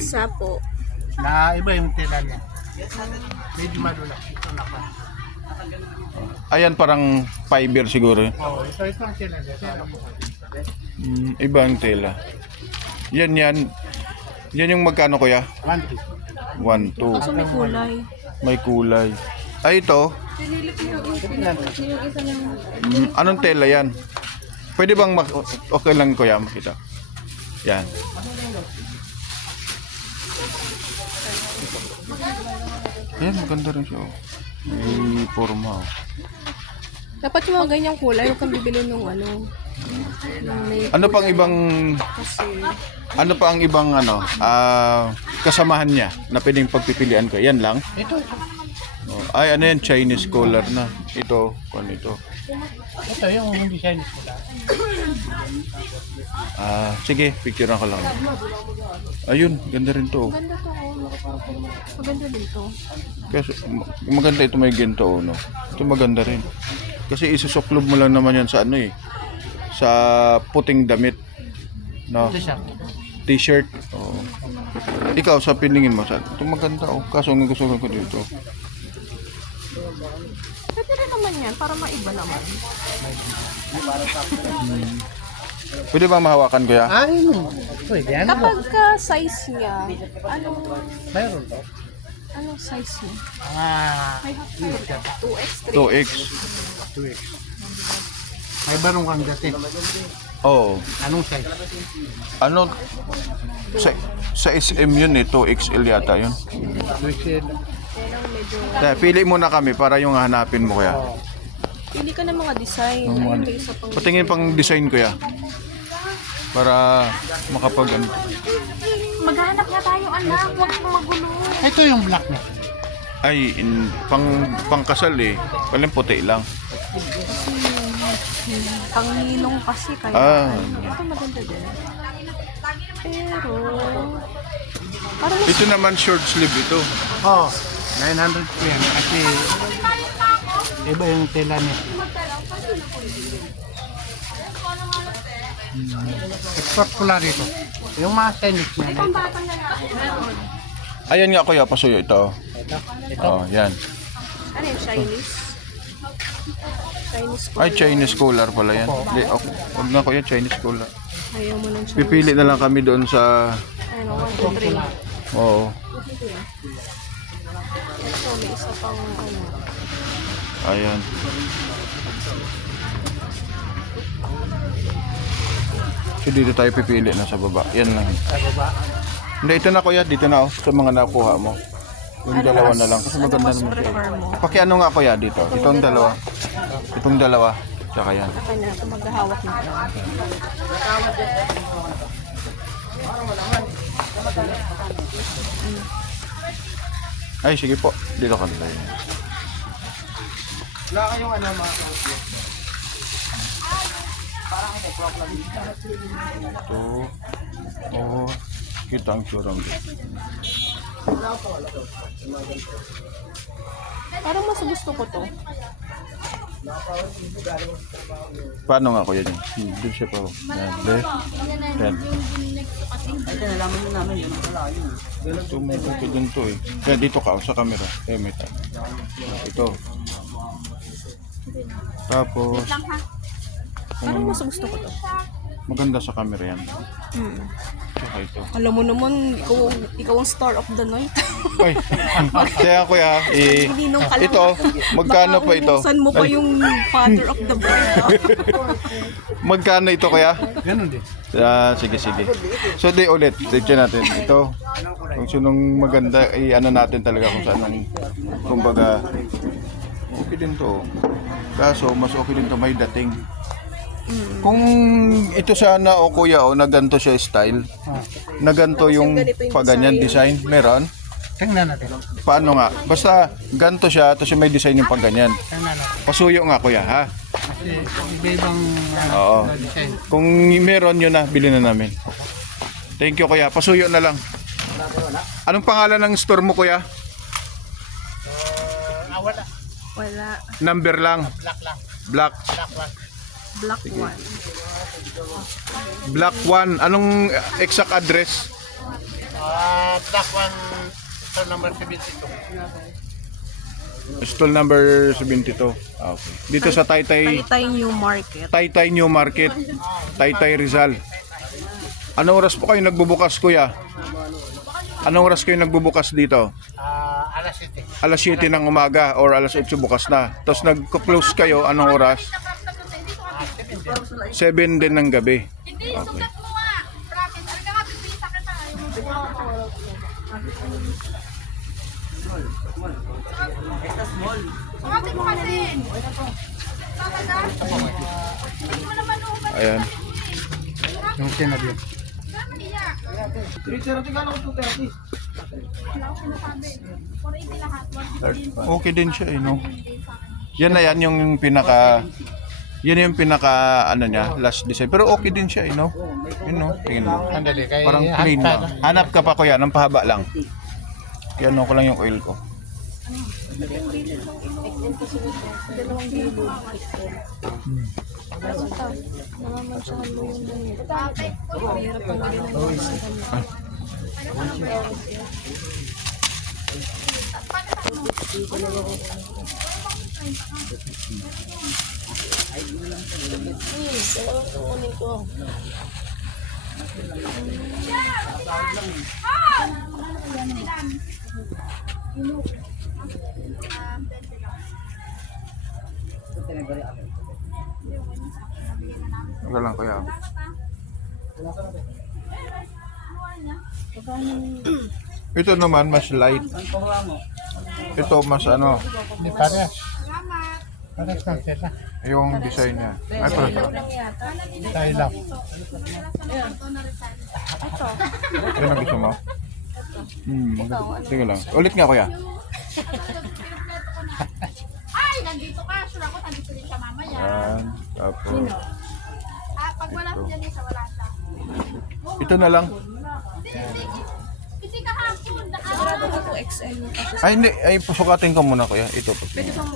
isa po. Na iba yung tela niya. Medyo madula. Ito na pa. Ayan parang fiber siguro. Oh, ito ang tela niya. Tela mo. Iba ang tela. Yan. Yan yung magkano kuya? 1, 1, 2. Kaso may kulay. May kulay. Ay ito. Anong tela yan? Pwede bang okay lang kuya makita? Yan. Yan, maganda rin siya. May forma. Dapat yung mga ganyang kulay, huwag kang bibili ng ano. Ano pang ibang Kasi, ano pa ang ibang kasamahan niya na pwedeng pagpipilian ko? Yan lang. ito. Oh, ay ano yan, Chinese collar na. Ito, kung ito. Ito yung design ko lang. Sige, picturean ko lang. Ayun, ganda rin to. maganda to. Maganda din to. Kasi maganda ito, may ginto no. Ito maganda rin. Kasi isusuklob mo lang naman yan sa ano eh. Sa puting damit. No. Ito siya. T-shirt. Oh. Ikaw sa piningin mo sa. Ito maganda oh. Kaso ang gusto ko dito. Pwede rin naman yan, para maiba naman. Pwede ba mahawakan kuya? Ay, pwede. Ano ba? Kapag ka size niya, Mayroon to. anong size niya? Ah, May 2x, 3x. 2X. 2X. May barong kang dati. Oh. Anong size? Ano? Sa SM yun eh. 2XL yata yun. 2XL. Yan ang medyo... Kaya pili muna kami para yung hanapin mo kuya. Pili ka ng mga design. Ayun, may isa pang... Patingin pang design kuya. Para makapag ano. Maghanap nga tayo, anak. Huwag kang magulo. Ito yung black niya. Ay, pangkasal eh. Walang puti lang. Pangilong kasi kaya. Ito maganda din. Pero... Parang mas... Ito naman short sleeve ito. Oh, 900 yan. Kasi iba yung tela niya. Export ko lang dito. Yung mga Chinese niya. Ayan nga kuya, pasuyo ito. Ito. Oh, yan. Ano yung Chinese? Chinese Ay, Chinese collar pala yan. Hindi, okay. Huwag na kuya, Chinese collar. Ayaw mo ng Chinese. Pipili na lang kami doon sa... Ano, 1, 2, 3. Oo. Ito, may isa pang ano. Ayan. So dito tayo pipili na sa baba. Yan lang. Sa baba. Hindi, ito na kuya. Dito na oh. Sa mga nakuha mo. Yung dalawa na lang. Kasi Ano maganda mas naman siya. prefer mo? Pakiano nga kuya dito. Itong dalawa. Itong dalawa. Tsaka yan. Sa kanya, ito maghahawak na ito. Ay, sige po. Dito ka nila. Wala kayong ano mga Ito. Oo. Kita ang surang dito. Parang mas gusto ko to. Paano nga kuya dyan? Doon siya pa. Yan. Yan. Ito mo ito dyan to eh. Kaya dito ka sa camera. Kaya may tayo. Ito. Tapos Parang mas gusto ko to. maganda sa camera yan. Tsaka ito. Alam mo naman, ikaw ang star of the night. Ay. Kaya kuya, Ninong ka lang. ito, magkano pa ito? Saan mo pa yung father of the bride? Magkano ito kuya? ganun din. Sige. So di ulit, tignan natin. Ito, kung sinong maganda, ano natin talaga kung saan ang, kumbaga, okay din to. Kaso, mas okay din to, may dating. Kung ito sana o kuya o na ganito siya style, na ganito yung paganyan design, meron? Tingnan natin. Paano nga? Basta ganito siya, tapos may design yung paganyan. Tingnan natin. Pasuyo nga kuya ha. Kasi iba-ibang Oo. design. Kung meron yun na, bilhin na namin. Thank you kuya. Pasuyo na lang. Anong pangalan ng store mo kuya? Wala. Wala. Number lang. Black lang. Black. Black lang. Black one. Black 1. Anong exact address? Black one, sa number 72. Stall number 72. Ah, okay. Dito sa Taytay New Market. Taytay New Market, Taytay Rizal. Anong oras po kayo nagbubukas, kuya? Anong oras kayo nagbubukas dito? Alas 7. Alas 7 ng umaga or alas 8 bukas na. Tapos nag-close kayo, anong oras? 7 din ng gabi. Hindi, sugat mo nga. Promise. Ano ka nga, pipisa ka tayo. Sumatin mo kasi. Talaga? Hindi mo naman uman. Ayan. Yung sinabi. Saan iyak? Wala ko sinasabi. 480 lahat. 150. Okay din siya, no? Yan na yan yung pinaka ano niya, last design. Pero okay din siya, no? Yun, no? Tingnan mo. Andali, kay Parang clean na. Hanap ka pa, kuya, ng pahaba lang. Yan, ko lang yung oil ko. Namamansahan mo yung damit. Mahirap ang gawin ng isa. Wala lang, kuya. Ito naman, mas light. Ito, mas ano, Hindi parehas. Parehas ng tela. yung design niya. Ay, pala. Tayo lang. Ito na gusto mo? Sige lang. Ulit nga, kuya. Ay, nandito ka. Sure ako, nandito din siya mamaya. Yan. Tapos, Pag wala siya dyan, isa wala siya. ito na lang. Kasi kahapon, Ako XL mo kasi. Ay, hindi. Ay, pusukatin ko muna, kuya. Ito. Pwede bang